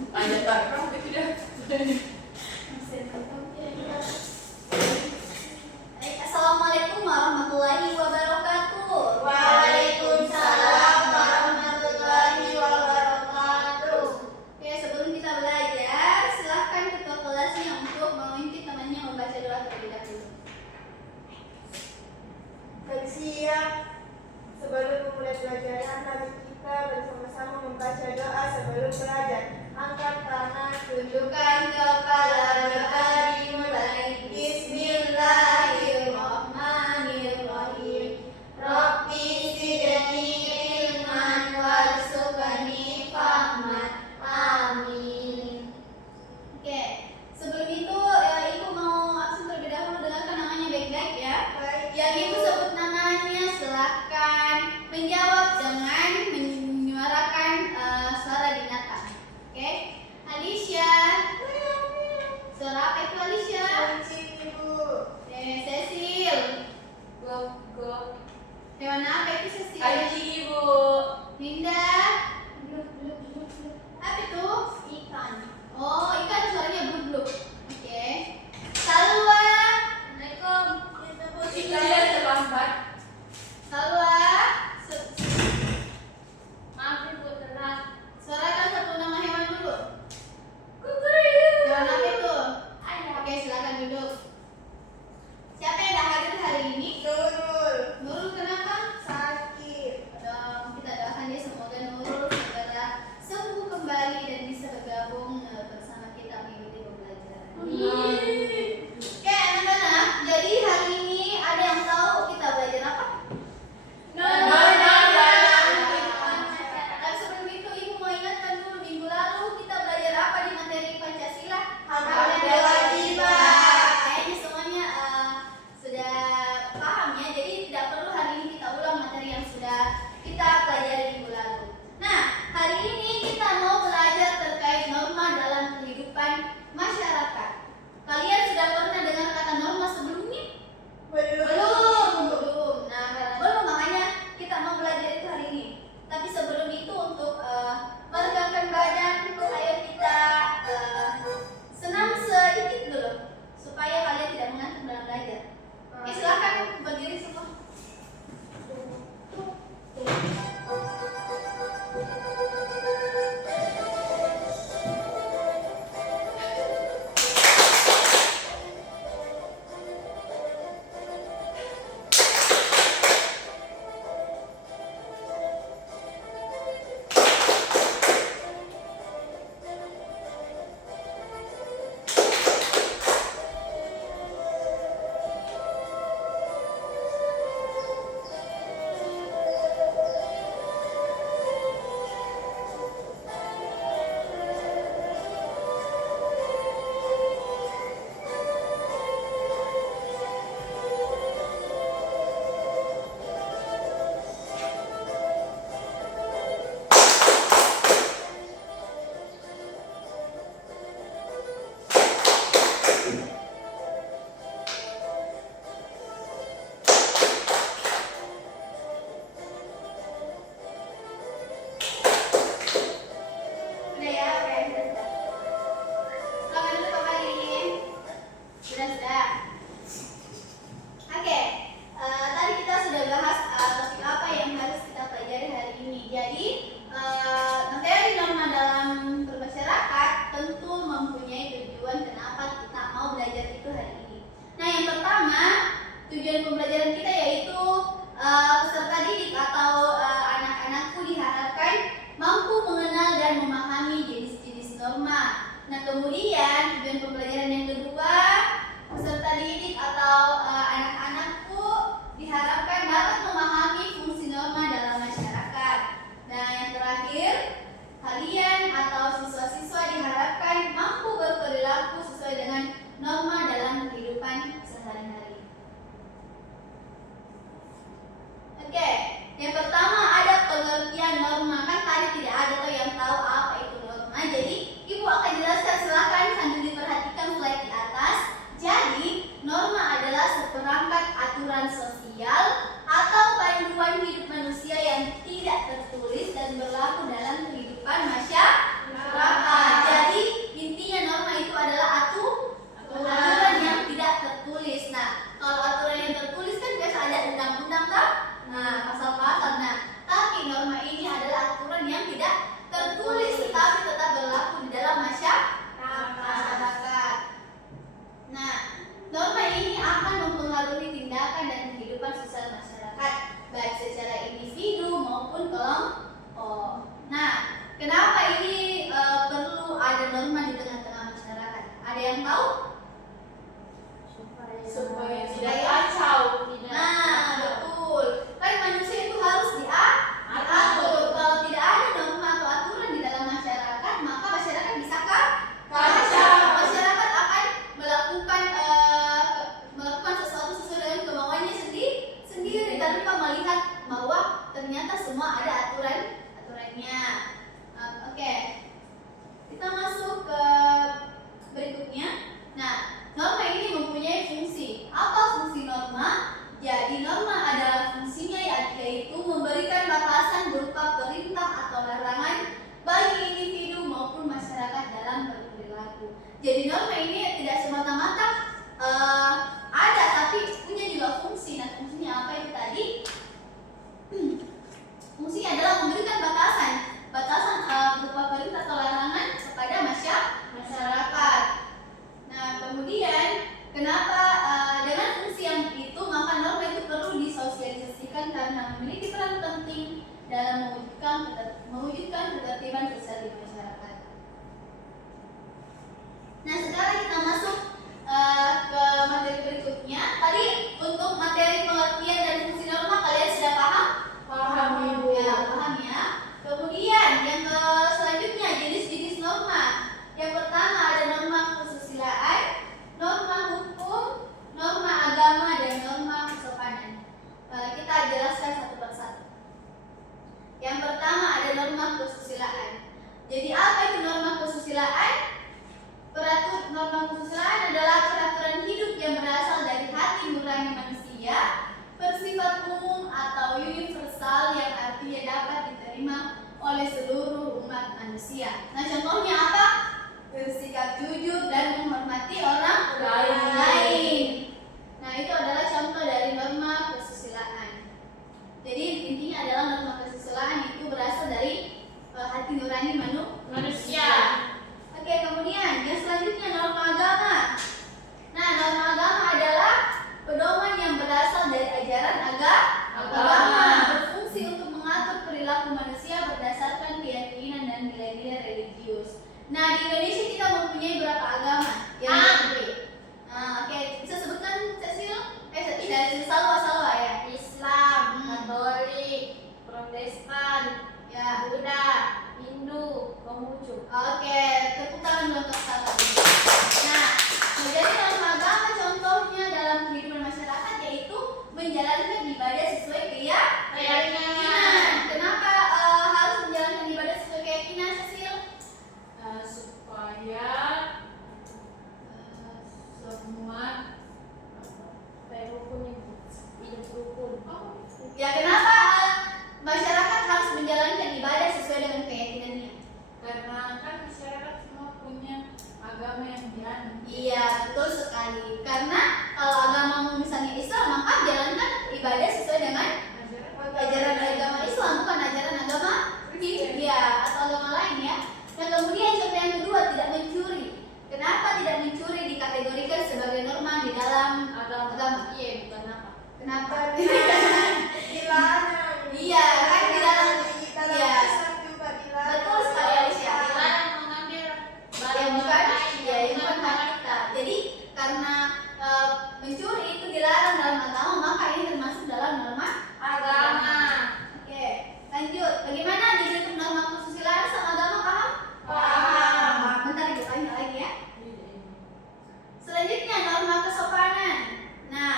Ada tarkam gitu dah. Assalamualaikum warahmatullahi wabarakatuh. Waalaikumsalam warahmatullahi wabarakatuh. Oke, sebelum kita belajar, silakan ketua kelasnya untuk memimpin temannya membaca doa terlebih dahulu. Selamat siang. Sebelum memulai pelajaran, mari kita bersama-sama membaca doa sebelum belajar. Angkat tangan, tundukkan kepala, berdoa dimulai. Bismillahirrahmanirrahim. Rabbi zidni ilman warzuqni fahman. Amin. Oke, sebelum itu Ibu mau absen terlebih dahulu, dengarkan namanya baik-baik ya. Baik. Yang Ibu sebut namanya silakan menjawab, jangan menyuarakan suara binatang. Oke, Alicia. Suara apa itu Alicia? Kucing, Ibu. Oke, Cecil. Gok. Hewan apa itu Cecil? Anjing Ibu. Linda. Apa itu? Ikan. Oh, ikan suaranya blub-blub. Oke. Salwa. Assalamualaikum. Kita Ikan terlambat. Salwa. Maaf Ibu, tenang. Suarakan satu nama hewan dulu. Kukuyu. Hewan apa itu? Ayam. Oke, silakan duduk. Siapa yang dah hadir hari ini? Nurul. Nurul, kenapa? Sakit. Kita doakan dia semoga Nurul segera sembuh kembali dan bisa bergabung bersama kita mengikuti pembelajaran. Oke, anak-anak. Jadi hari ini ada yang tahu kita belajar apa? Tapi sebelum itu Ibu mau ingatkan dulu, minggu lalu kita belajar apa di materi Pancasila? Hak dan kewajiban. Kayaknya semuanya sudah paham ya. Jadi tidak perlu hari ini kita ulang materi yang sudah kita pelajari minggu lalu. Nah, hari ini kita mau belajar terkait norma dalam kehidupan masyarakat. Kalian sudah pernah dengar kata norma sebelumnya? Belum. Nah, karena belum, makanya kita mau belajar itu hari ini. Tapi sebelum itu untuk meregangkan badan, ayo kita senam sedikit dulu supaya kalian tidak mengantuk dalam belajar. Oke, silakan berdiri semua. Udah ya, oke, sudah. Selamat dulu kembali. Sudah. Oke, tadi kita sudah bahas topik apa yang harus kita pelajari hari ini. Jadi, materi norma dalam bermasyarakat tentu mempunyai tujuan kenapa kita mau belajar itu hari ini. Nah, yang pertama, tujuan pembelajaran kita yaitu peserta didik atau anak-anakku diharapkan mampu mengenal dan memahami jenis-jenis norma. Nah, kemudian tujuan pembelajaran yang kedua, peserta didik atau anak-anakku diharapkan dapat memahami fungsi norma dalam masyarakat. Nah, yang terakhir, kalian atau siswa-siswa diharapkan mampu berperilaku sesuai dengan norma dalam kehidupan sehari-hari. Oke, yang pertama ada pengertian norma. Kan tadi tidak ada tuh yang tahu apa itu norma. Jadi Ibu akan jelaskan, silakan sambil norma di tengah-tengah masyarakat? Ada yang tahu? Supaya tidak kacau. Nah, betul. Kan manusia itu harus diatur. Kalau tidak ada norma atau aturan di dalam masyarakat, maka masyarakat bisa kacau. Masyarakat akan melakukan sesuatu sesuai dengan kemauannya sendiri tanpa melihat bahwa ternyata semua ada aturannya. Oke. Kita masuk ke berikutnya. Nah, norma ini mempunyai fungsi. Apa fungsi norma? Jadi norma adalah fungsinya yaitu memberikan batasan berupa perintah atau larangan bagi individu maupun masyarakat dalam berperilaku. Jadi norma ini tidak semata-mata ada, tapi punya juga fungsi. Nah, fungsinya apa itu tadi? Fungsinya adalah memberikan batasan berupa perintah atau larangan kepada masyarakat. Nah, kemudian kenapa dengan fungsi yang itu maka norma itu perlu disosialisasikan karena memiliki peran penting dalam mewujudkan ketertiban sosial di masyarakat. Nah, sekarang kita masuk ke materi berikutnya. Tadi untuk materi pengertian dan fungsi norma kalian sudah paham? Paham, Ibu. Ya, paham ya. Kemudian yang selanjutnya jenis-jenis norma. Yang pertama ada norma kesusilaan, norma hukum, norma agama, dan norma kesopanan. Kita jelaskan satu persatu. Yang pertama ada norma kesusilaan. Jadi apa itu norma kesusilaan? Norma kesusilaan adalah peraturan hidup yang berasal dari hati nurani manusia, bersifat umum atau universal yang artinya dapat diterima oleh seluruh umat manusia. Nah, contohnya apa? Bersikap jujur dan menghormati orang lain. Nah, itu adalah contoh dari norma kesusilaan. Jadi intinya adalah norma kesusilaan itu berasal dari hati nurani manusia. Oke, kemudian yang selanjutnya norma agama. Nah, norma agama adalah pedoman yang berasal dari ajaran agama, berfungsi untuk mengatur perilaku manusia berdasarkan keyakinan dan nilai-nilai religius. Nah, di Indonesia kita mempunyai berapa agama yang diakui? Nah, oke, bisa sebutkan Cecil? Salwa ya. Islam, Katolik, Protestan, Ya. Buddha, Hindu, Konghucu. Oke, tepuk tangan untuk Salwa. Nah, jadi norma agama contohnya dalam kehidupan masyarakat yaitu menjalankan ibadah sesuai keyakinan. Kenapa harus menjalankan ibadah sesuai keyakinan, Cecil? Supaya semua rukunnya hidup rukun. Ya, kenapa masyarakat harus menjalankan ibadah sesuai dengan keyakinannya? Karena kan masyarakat semua punya agama yang dianut. Iya, betul sekali. Karena kalau agamamu misalnya Islam, maka jalankan ibadah sesuai dengan ajaran agama Islam, bukan ajaran agama Hindu atau agama lain ya. Nah, kemudian contoh yang kedua, tidak mencuri. Kenapa tidak mencuri dikategorikan sebagai norma di dalam agama? Iya, bukan apa. Kenapa? Dilarang. Iya, kan di dalam Iya. Islam juga dilarang. betul sekali Alicia. Dilarang mengambil Yang bukan yang bukan hak kita. Jadi karena mencuri itu dilarang dalam agama, maka ini termasuk dalam norma agama. Oke, lanjut. Bagaimana dibentuk norma kesusilaan sama agama, paham? Paham. Bentar Ibu tanya lagi ya. Selanjutnya norma kesopanan. Nah,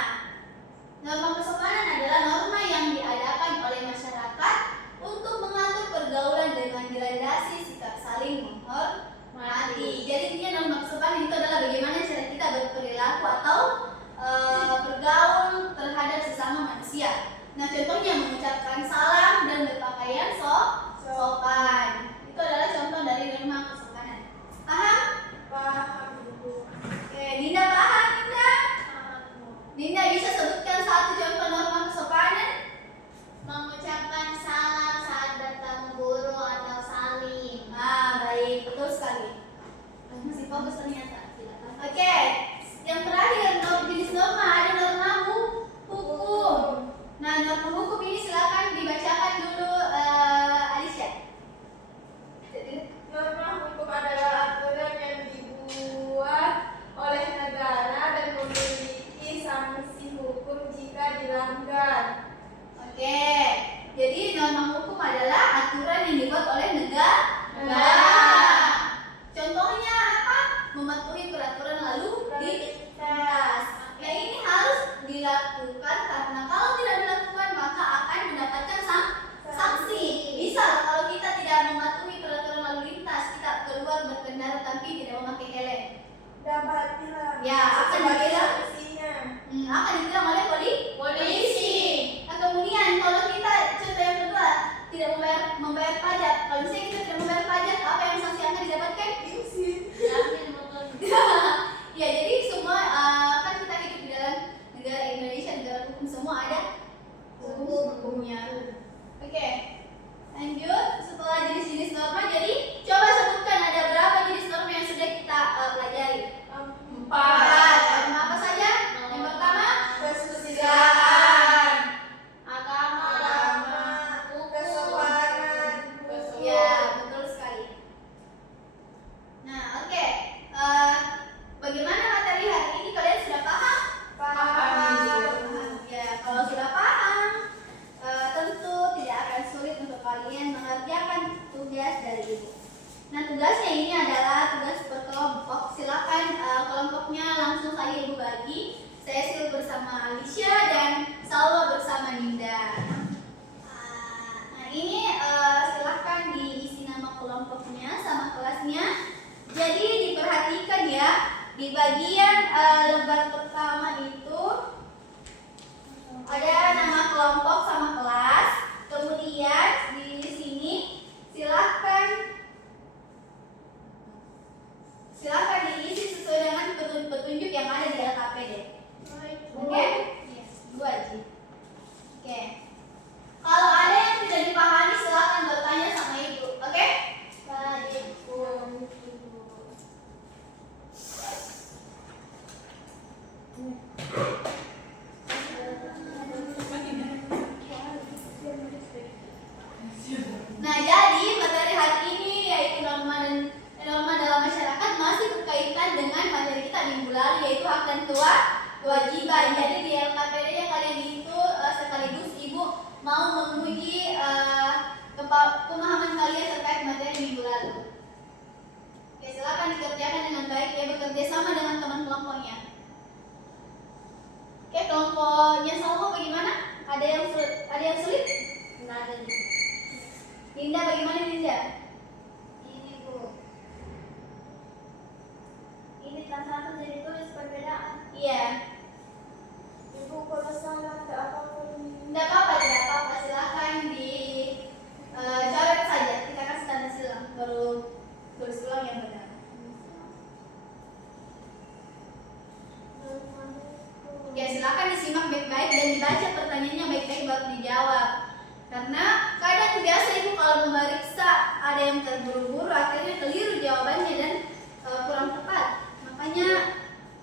norma kesopanan adalah norma yang diadakan oleh masyarakat untuk mengatur pergaulan dengan dilandasi sikap saling menghormati. Jadi intinya norma kesopanan itu adalah bagaimana cara kita berperilaku atau bergaul terhadap sesama manusia. Nah, contohnya mengucapkan salam dan berpakaian sopan. Itu adalah contoh dari norma kesopanan. Paham? Paham, Ibu. Oke, Dinda paham, Dinda? Dinda bisa sebutkan satu contoh norma kesopanan? Mengucapkan salam saat bertemu guru atau saling. Ah, baik, betul sekali. Masih fokus ternyata. Oke, yang terakhir jenis norma ada norma hukum. Nah, norma hukum ini silakan dibacakan dulu, Alicia. Norma hukum adalah aturan dapat bilang. Ya, akan Sebagai dibilang. solusinya. Akan dibilang oleh polisi. Nah, kemudian kalau kita contoh yang kedua tidak membayar pajak. Kalau misalnya kita tidak membayar pajak, apa yang sanksi akan didapatkan? Izin. Ya, jadi semua kan kita hidup di dalam negara Indonesia, negara hukum, semua ada hukumnya. Oke, lanjut. Setelah jenis-jenis norma, jadi coba sebutkan ada berapa jenis norma yang sudah kita pelajari. 4. Norma apa saja? Yang pertama, Kesusilaan, Agama. kesopanan, ya betul sekali. Nah, oke. Bagaimana materi hari ini, kalian sudah paham? Ya, kalau sudah paham, tentu tidak akan sulit untuk kalian mengerjakan tugas dari ibu. Nah, tugasnya ini adalah tugas berkelompok. Silakan kelompoknya langsung saja ibu bagi. Saya Sil bersama Alicia dan Salwa bersama Ninda. Nah, ini silahkan diisi nama kelompoknya sama kelasnya. Jadi diperhatikan ya, di bagian lembar pertama itu ada nama kelompok sama kelas. Kemudian di sini silahkan diisi sesuai dengan petunjuk yang ada di LKPD. Oke? Dua aja. Oke. Kalau ada yang tidak dipahami silahkan bertanya sama ibu. Oke? Baik, Bu. Nah, jadi materi hari ini yaitu norma dalam masyarakat masih berkaitan dengan materi kita minggu lalu, yaitu hak dan kewajiban. Jadi di LKPD yang kalian itu sekaligus ibu mau menguji pemahaman kalian terkait materi minggu lalu. Oke, silakan dikerjakan dengan baik ya, bekerja sama dengan teman kelompoknya. Oke, kelompoknya Salma bagaimana? Ada yang sulit? Nggak ada nih. Linda bagaimana Linda? Ini Bu. Ini tantangan jadi tulis perbedaan. Iya. Ibu kalau salah tak apa-apa. Tidak apa-apa, silakan coret saja. Kita kasih tanda silang, baru tulis ulang yang benar. Ya, silakan disimak baik-baik dan dibaca pertanyaannya baik-baik baru dijawab. Karena kadang biasa ibu kalau memeriksa ada yang terburu-buru akhirnya keliru jawabannya dan kurang tepat. Makanya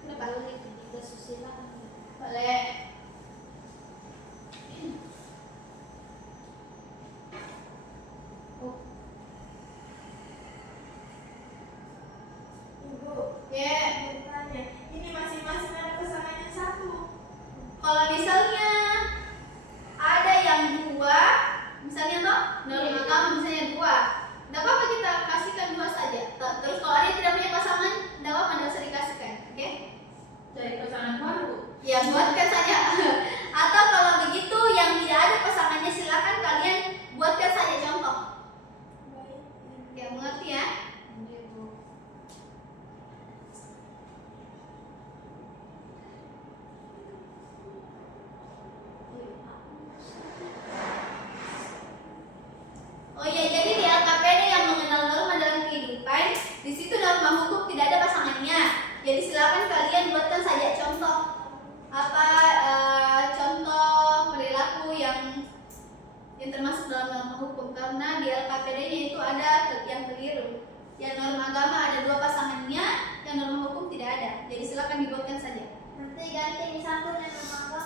Boleh ketiga susila. boleh. Ibu, Ya, bertanya, ini masing-masing ada pasangannya satu. kalau misalnya ada yang dua, misalnya toh dalam agama misalnya dua, tidak apa-apa kita kasihkan dua saja. Terus kalau ada yang tidak punya pasangan, tidak apa-apa, tidak usah dikasihkan, oke? Cari pasangan baru. Ya buatkan saja. Atau kalau begitu yang tidak ada pasangannya silakan kalian buatkan saja contoh. Baik. Oke, mengerti ya? Ini Bu. Oh iya, jadi di LKPD yang mengenal norma dalam kehidupan, di situ norma hukum tidak ada pasangannya. Jadi silakan kalian buatkan saja contoh contoh perilaku yang termasuk dalam norma hukum, karena di LKPD-nya itu ada yang keliru. Yang norma agama ada dua pasangannya, yang norma hukum tidak ada. Jadi silakan dibuatkan saja. Nanti ganti misalnya nama agama.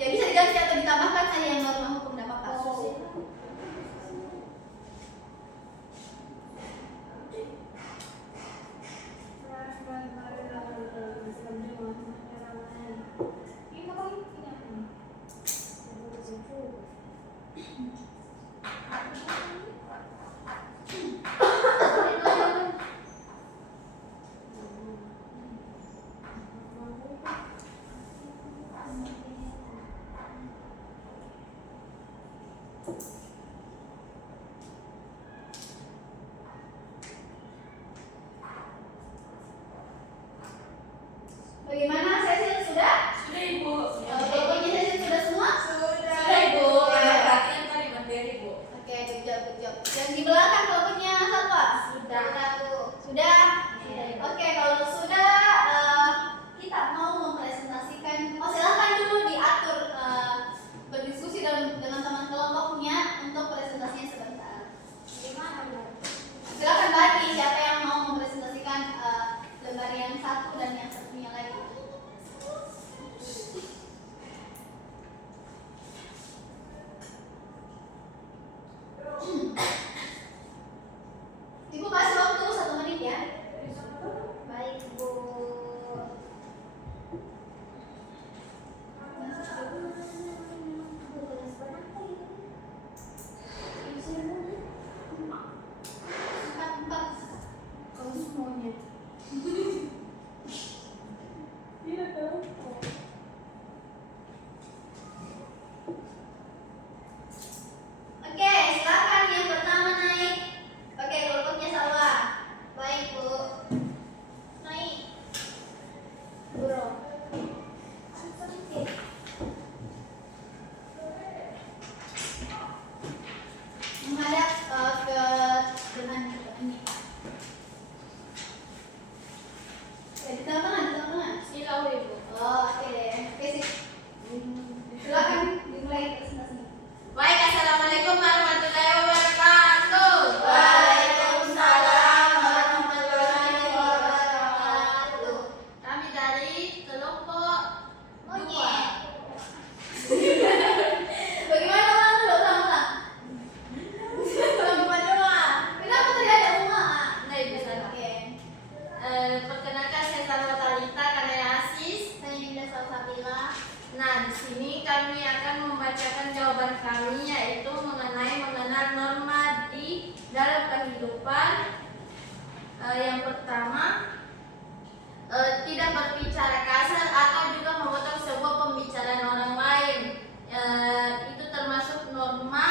Ya bisa diganti atau ditambahkan saja yang norma hukum, tidak apa-apa. Susila. Yang pertama, tidak berbicara kasar atau juga memotong sebuah pembicaraan orang lain. Itu termasuk norma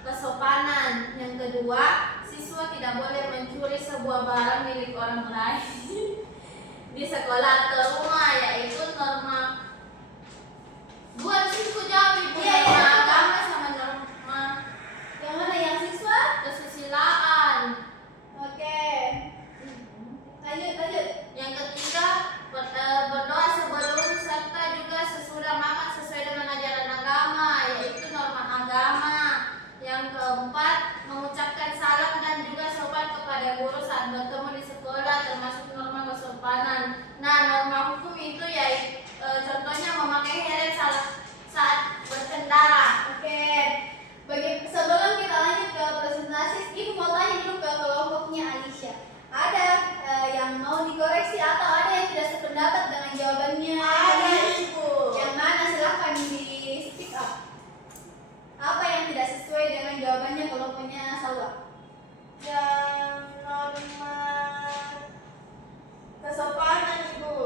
kesopanan. Yang kedua, siswa tidak boleh mencuri sebuah barang milik orang lain di sekolah atau rumah, yaitu norma. Buat siswa jawab ibu. Iya, Norma iya. agama sama norma Yang mana yang siswa? kesusilaan. Oke. Lanjut. Yang ketiga, berdoa sebelum serta juga sesudah makan sesuai dengan ajaran agama, yaitu norma agama. Yang keempat, mengucapkan salam dan juga sopan kepada guru saat bertemu di sekolah, termasuk norma kesopanan. Nah, norma hukum itu ya contohnya memakai helm saat berkendara. Oke. Sebelum kita lanjut ke presentasi, Ibu mau tanya dulu ke kelompoknya Alicia. Ada yang mau dikoreksi atau ada yang tidak sependapat dengan jawabannya? Ada, Ibu. Yang mana? Silahkan di speak up. Apa yang tidak sesuai dengan jawabannya kelompoknya Salwa? Yang norma kesopanan, Ibu.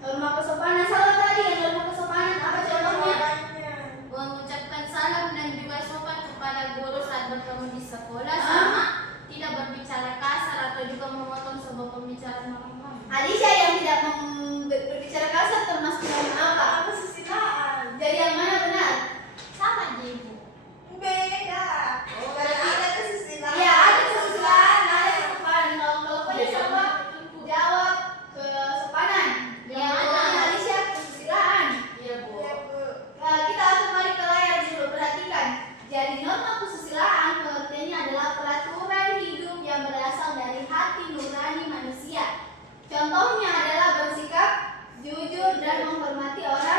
Norma kesopanan Salwa tadi, yang norma kesopanan apa contohnya? Jawabannya. Mengucapkan salam dan juga sopan kepada guru saat bertemu di sekolah, sama tidak berbicara kasar atau juga memotong sebuah pembicaraan orang lain. Alicia yang tidak berbicara kasar termasuk norma apa? Kesusilaan. Jadi yang mana benar? Sama aja ibu. Beda. Oh, Kan berarti- ada kesusilaan. Iya, ada kesusilaan, ada kesopanan. Kalau kelompoknya Salwa jawab kesopanan. Yang Yang mana? kelompoknya Alicia kesusilaan. Iya, Bu. Iya, Bu. Kita kembali ke layar dulu, perhatikan. Jadi norma kesusilaan pengertiannya adalah peraturan hidup yang berasal dari hati nurani manusia. Contohnya adalah bersikap jujur dan menghormati orang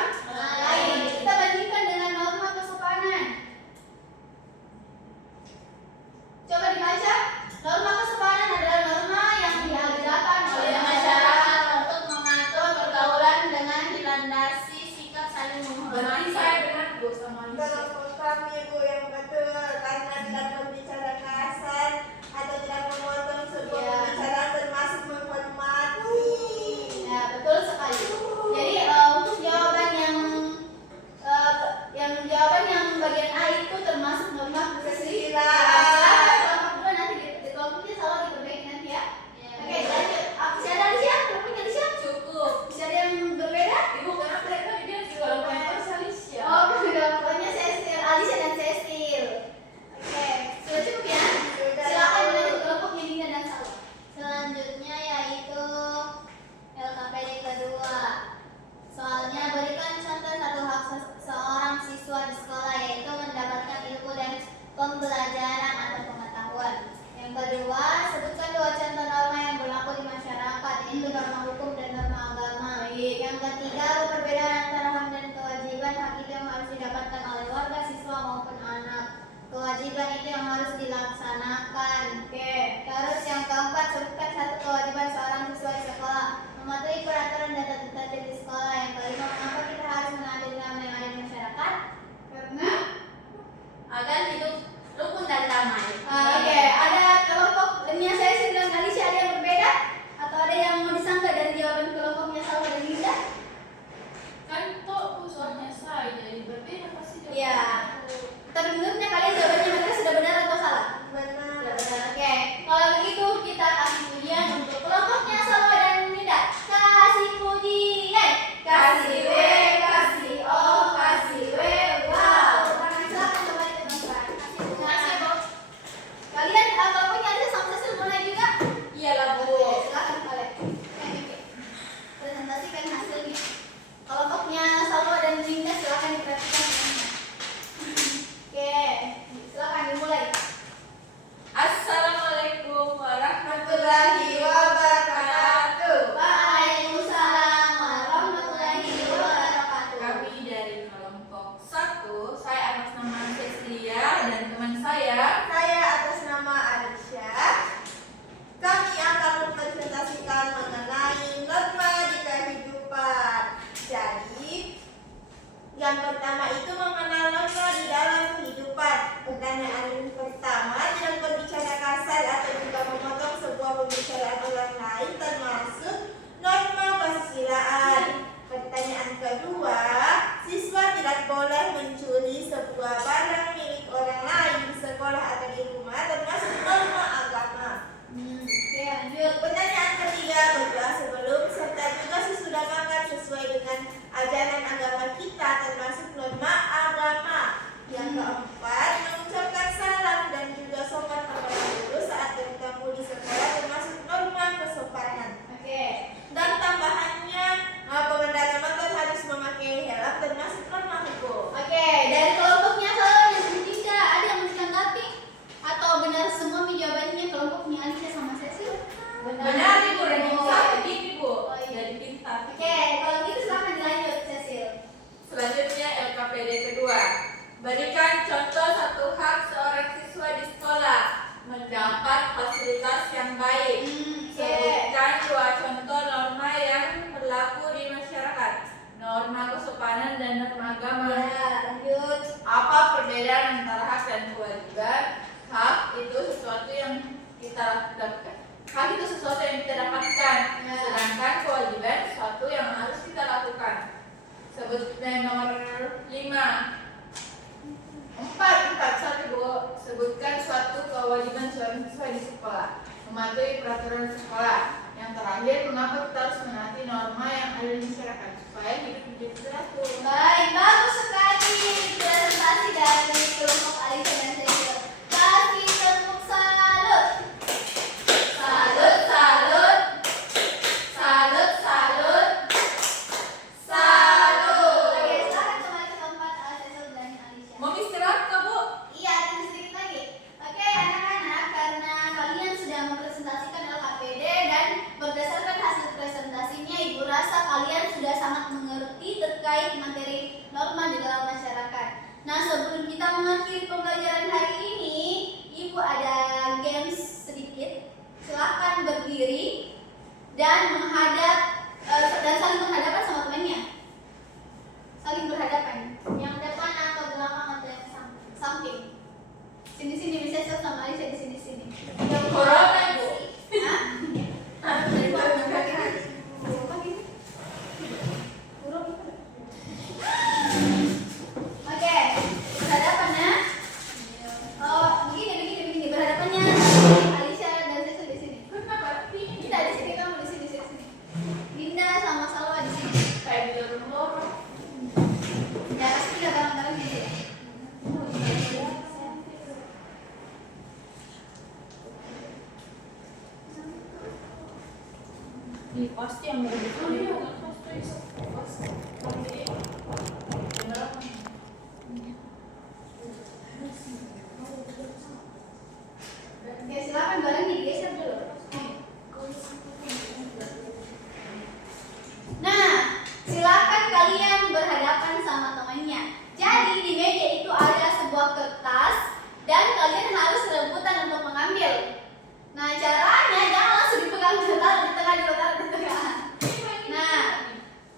orang lain termasuk norma kesusilaan. Pertanyaan kedua, siswa tidak boleh mencuri sebuah barang milik orang lain di sekolah atau di rumah termasuk norma agama. Oke, lanjut. Pertanyaan ketiga, berdoa sebelum serta juga sesudah makan sesuai dengan ajaran agama kita termasuk norma agama. Yang keempat, mengucapkan salam dan juga sopan kepada guru saat bertemu di sekolah termasuk norma kesopanan. Oke. Dan tambahannya, pengendara motor harus memakai helm termasuk norma hukum. Oke, dari kelompoknya kalau yang ketiga ada yang mau ditanggapi atau benar semua jawabannya kelompoknya Alicia sama Cecil? Benar Ibu, ranking 1 gini Bu. Oh, iya. Jadi pintar. Oke, kalau gitu silakan dilanjut Cecil. Selanjutnya LKPD kedua. Berikan contoh satu hak seorang siswa di sekolah mendapat fasilitas yang baik. Sebutkan dua contoh norma yang berlaku di masyarakat. Norma kesopanan dan norma agama. Ya, lanjut. Apa perbedaan antara hak dan kewajiban? Hak itu sesuatu yang kita dapatkan. Hak itu sesuatu yang kita dapatkan. Ya. Sedangkan kewajiban sesuatu yang harus kita lakukan. Sebutkan nomor 5. 4 sorry Bu. Sebutkan suatu kewajiban seorang siswa di sekolah. Mematuhi peraturan sekolah. Yang terakhir, mengapa kita harus menaati norma yang ada di masyarakat supaya hidup menjadi teratur. Baik, bagus sekali presentasi dari kelompok Alicia dan Cecil. Kasih tepuk salut. Salut, salut. Salut, salut. Salut. Oke, silakan kembali ke tempat Cecil dan Alicia. Mau istirahat ke Bu? Iya, tunggu sedikit lagi. Oke, anak-anak, karena kalian sudah mempresentasikan LKPD dan berdasarkan hasil presentasinya, Ibu rasa kalian sudah sangat mengerti terkait materi norma di dalam masyarakat. Nah, sebelum kita mengakhiri pembelajaran hari ini, Ibu ada games sedikit. Silakan berdiri dan menghadap dan saling berhadapan sama temannya. Saling berhadapan. Yang depan atau belakang atau yang samping. Sini bisa sama Alicia di sini. Yang Corona, Bu. Hah? Dari mana? Oke, berhadapannya. Oh, begini. Berhadapannya Alicia dan Cecil di sini. Kenapa? Kita di sini, kamu di sini. Linda sama Salwa di sini. Kayak di dalam lorong. Ya, pasti kita bareng-bareng di sini. Di pasti yang begitu dia Oke, silakan bareng digeser dulu. Nah, silakan kalian berhadapan sama temannya. Jadi di meja itu ada sebuah kertas dan kalian harus rebutan untuk mengambil. Nah, caranya jangan langsung dipegang di tengah di tengah. Nah,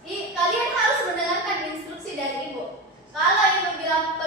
kalian harus mendengarkan instruksi dari Ibu. Kalau Ibu bilang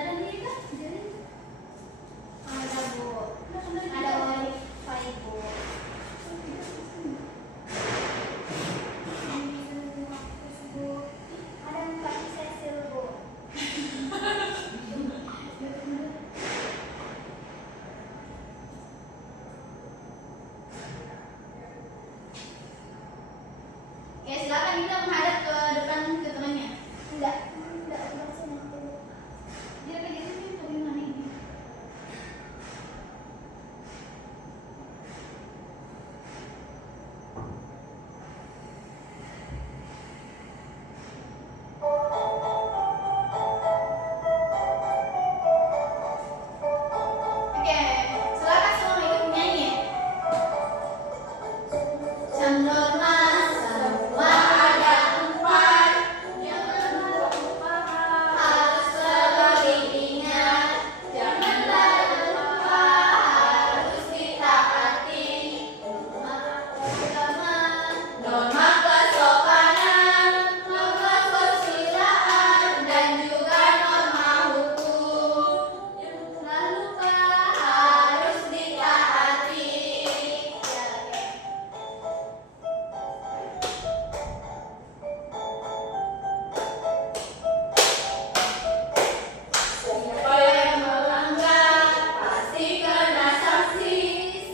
Saudara diri kan? Jadi Ada Bu. ada wifi Bu. Ada Mbak Cecil Bu. Oke, silakan kita menghadap ke depan ke temannya. Enggak baca nanti Bu. Dia kayak gitu sih bagaimana ini? Oke, silakan semua ikut menyanyi. Cendolma semua ada empat, jangan lupa harus selalu diingat, janganlah lupa harus ditaati. Norma kesopanan, norma kesusilaan, dan juga norma hukum. Janganlah lupa harus ditaati. Ya, oke. Siapa yang melanggar pasti kena sanksi.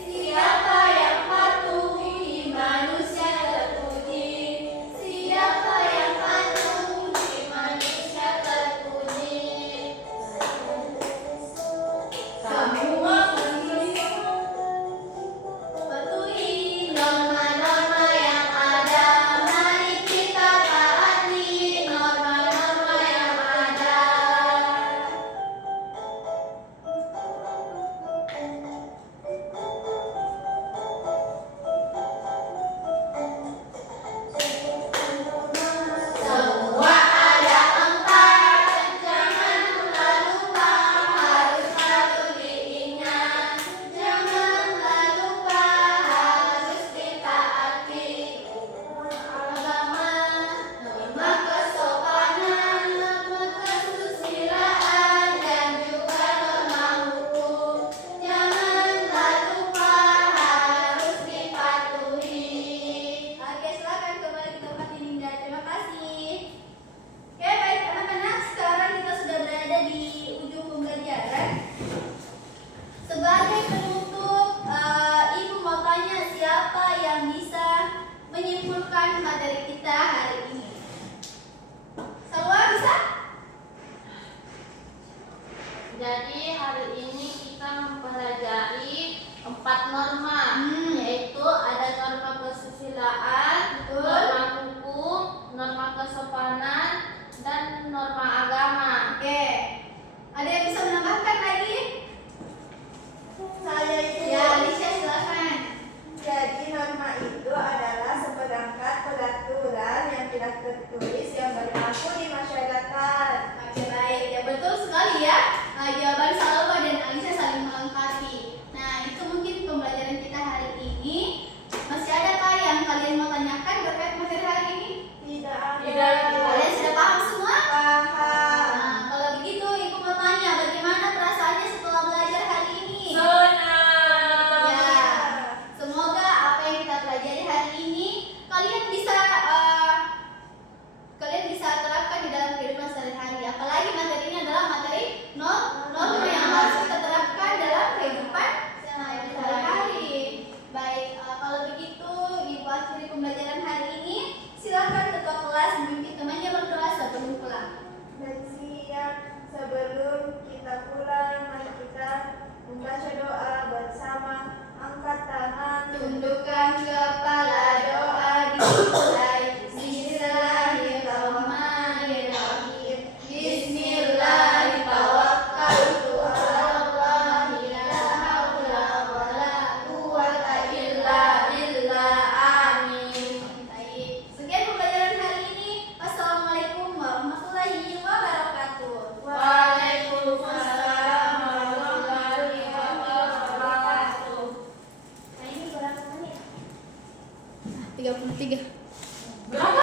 Siapa yang patuhi manusia terpuji. Siapa yang patuhi manusia terpuji. Semua patuhi norma-norma yang ada. Mari kita taati norma-norma yang ada. Semua ada empat, jangan lupa harus selalu diingat. Janganlah lupa harus ditaati. Agama, norma kesopanan, norma kesusilaan, dan juga norma hukum. Janganlah lupa harus dipatuhi. Oke, silakan kembali ke tempat Dinda. Terima kasih. Oke, baik anak-anak, sekarang kita sudah berada di ujung pembelajaran. Sebagai penutup, Ibu mau tanya siapa yang bisa menyimpulkan materi kita hari ini? Salwa bisa? Jadi hari ini kita mempelajari 4 norma, yaitu ada norma kesusilaan, Betul. norma hukum, norma kesopanan, dan norma agama. Oke. Ada yang